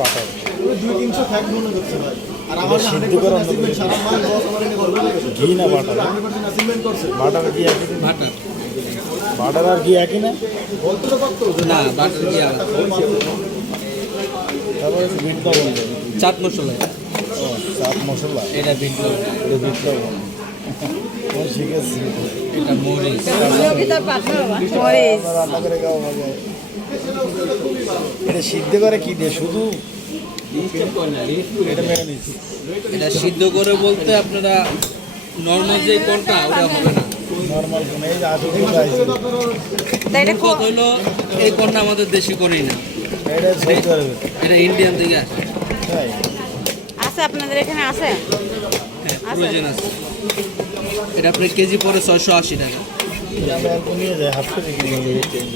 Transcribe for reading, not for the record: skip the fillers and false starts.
Butter 2-300 fact মনে করছে ভাই। আর আমার এটা সিদ্ধ 100% করা achievement, সারা মাস boss আমার এনে গর্ব লেগেছে। ঘি না বাটার? 100% achievement করছে। বাটার কি একই? বাটার বাটার আর ঘি একই না? বলতে তো পারতো যে না, বাটার দিয়ে আলাদা। তারপরে একটু বিট লবণ দেবে। চাট মশলা ও, চাট মশলা, এটা বিট লবণ, এটা বিট লবণ। ও, ঠিক আছে। এটা মরিচ, আমরা রান্না করে খাওয়া মজা। এটা সিদ্ধ করে কি দিয়ে? শুধু এটা মেরে নিচ্ছি। এটা সিদ্ধ করে বলতে আপনারা নর্মাল যে কোনটা ওটা হবে না। নর্মাল কোনো এই যে আসল কোনটা আছে, মূল কথা হলো এই কর্নটা আমাদের দেশি করেই না, এটা সৌদি আরবে। এটা ইন্ডিয়ান থেকে আসে। তাই? আছে আপনাদের এখানে আছে? হ্যাঁ, প্রয়োজন আছে। এটা আপনার কেজি পরে 680 টাকা। আমি অল্প নিয়ে যাই, হাফ কেজি কিনে নিয়ে যাই।